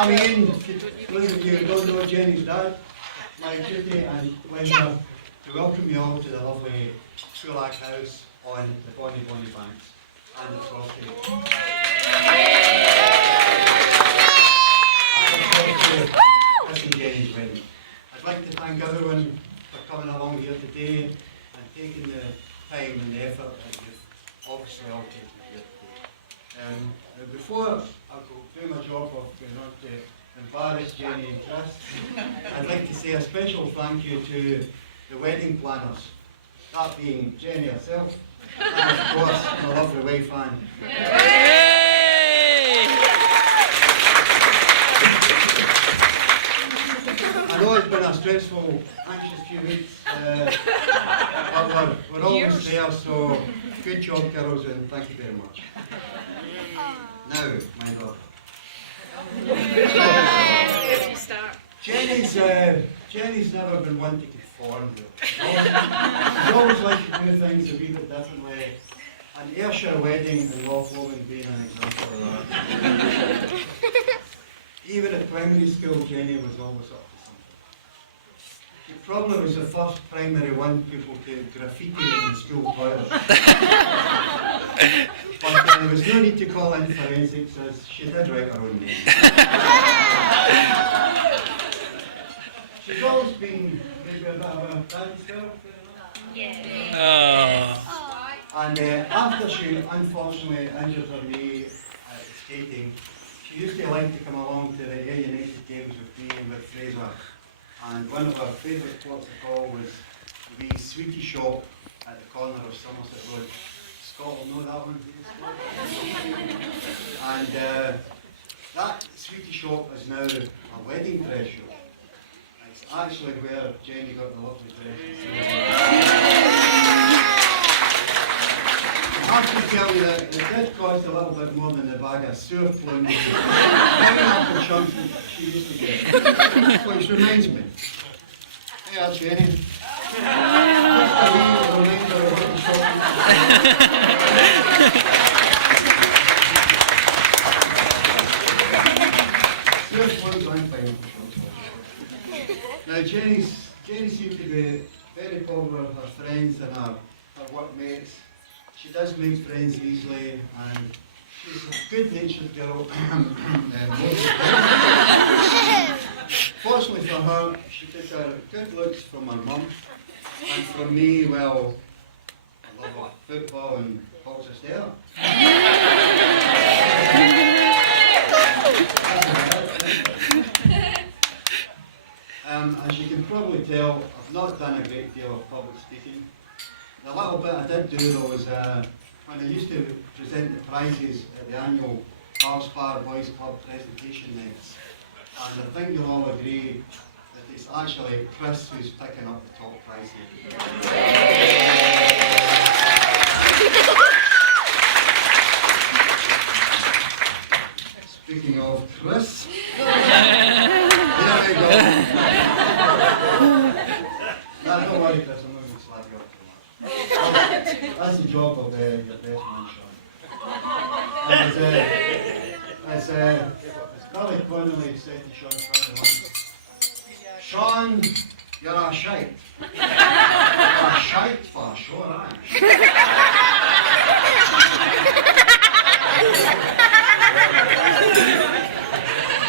I'm Ian. Those of you who don't know Jenny's dad, my duty and pleasure to welcome you all to the lovely Sulak House on the Bonnie Banks and the property. Chris and Jenny's wedding. I'd like to thank everyone for coming along here today and taking the time and the effort that you've obviously all taken here today. Before I go do my job of going on to embarrass Jenny and Chris, I'd like to say a special thank you to the wedding planners, that being Jenny herself, and of course my lovely wife Anne. I know it's been a stressful, anxious few weeks, but we're almost there, so good job girls and thank you very much. Now, my daughter. Jenny's never been one to conform. She's always liked to do things a wee bit differently. And Ayrshire wedding and Loch Lomond being an example of that. Even at primary school, Jenny was always up to something. She probably was the first primary one people to graffiti in the school toilet. But there was no need to call in forensics as she did write her own name. She's always been maybe a bit of a daddy's girl. Yeah. And after she unfortunately injured her knee skating, she used to like to come along to the Ayr United games with me and with Fraser. And one of her favourite spots to call was the Sweetie Shop at the corner of Somerset Road. Scott will know that one. And that Sweetie Shop is now a wedding dress shop. It's actually where Jenny got the lovely dresses. I have to tell you that it did cost a little bit more than the bag of surfloin pineapple chunks that she used to get. Which reminds me. Hey, Jenny. Just a wee reminder of what you're talking about. Surfloins and pineapple chunks. Now, Jenny seemed to be very popular with her friends and her workmates. She does make friends easily, and she's a good-natured girl. Fortunately for her, she took her good looks from her mum, and for me, well, I love of football and Paul's Esther. As you can probably tell, I've not done a great deal of public speaking. The little bit I did do though was when I used to present the prizes at the annual Carlspar Boys Club presentation nights. And I think you'll all agree that it's actually Chris who's picking up the top prize here. Speaking of Chris, there we go. No, don't worry Chris, I'm not going to slag you up too much. That's the job of your best man, Sean. As Billy Connolly said to Sean Connery, Sean, you're a shite. You're a shite for sure, aren't you?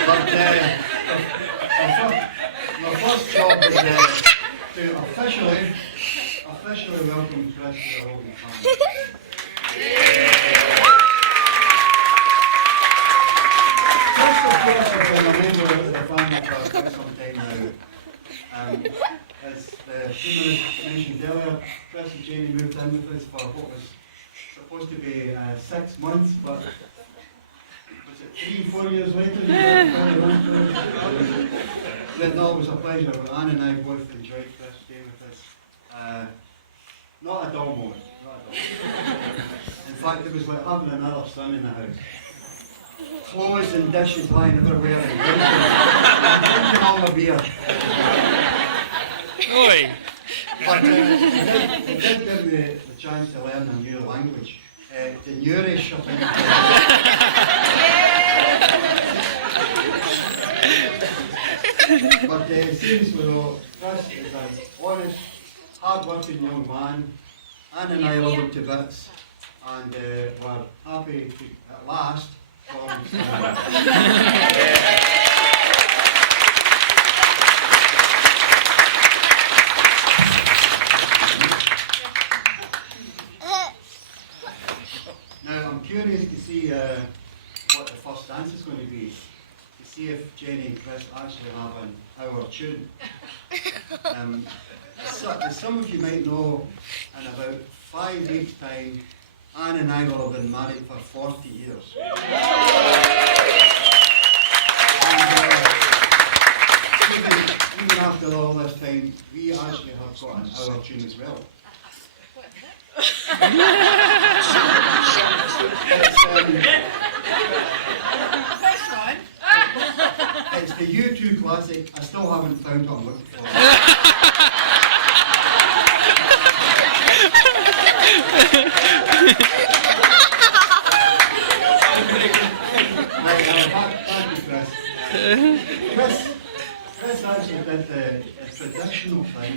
But my first job is to officially welcome Chris to the Hogan family. Chris, of course, has been a member of the family for quite some time now. As the few mentioned earlier, Chris and Jenny moved in with us for what was supposed to be 6 months, but was it 3-4 years later? But no, it was a pleasure. Anne and I both enjoyed Chris staying with us. Not a dull moment, not a dull moment. In fact, it was like having another son in the house. Clothes and dishes lying everywhere, and drinking all my beer. Oi! But it did give me the chance to learn a new language. The Nourish, I think. But seriously though, Chris is an honest, hard-working young man. Anne and I love him to bits, and we're happy to, at last, call him Now, I'm curious to see what the first dance is going to be, to see if Jenny and Chris actually have an hour tune. As some of you might know, in about 5 weeks' time, Anne and I will have been married for 40 years. And even after all this time, we actually have got an hour tune as well. It's the U2 classic. I still haven't found what I'm looking for. Thank you, Chris. Chris actually did the traditional thing,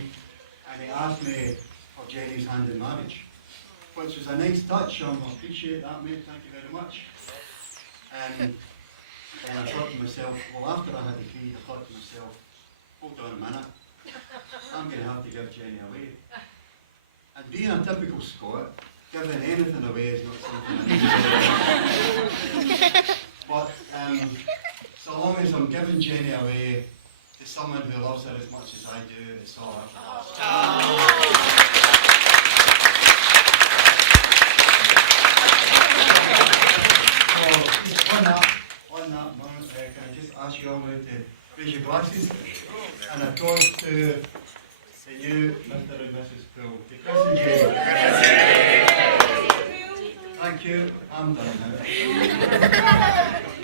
and he asked me for Jenny's hand in marriage, which was a nice touch. I appreciate that, mate. Thank you very much. And I thought to myself, well, after I had the key, I thought to myself, hold on a minute, I'm going to have to give Jenny away. And being a typical Scot, giving anything away is not something I do. But so long as I'm giving Jenny away to someone who loves her as much as I do, it's all right. On that moment, can I just ask you all now to raise your glasses and a toast to the new Mr. and Mrs. Poole, to Chris and Jenny. Thank you. I'm done now.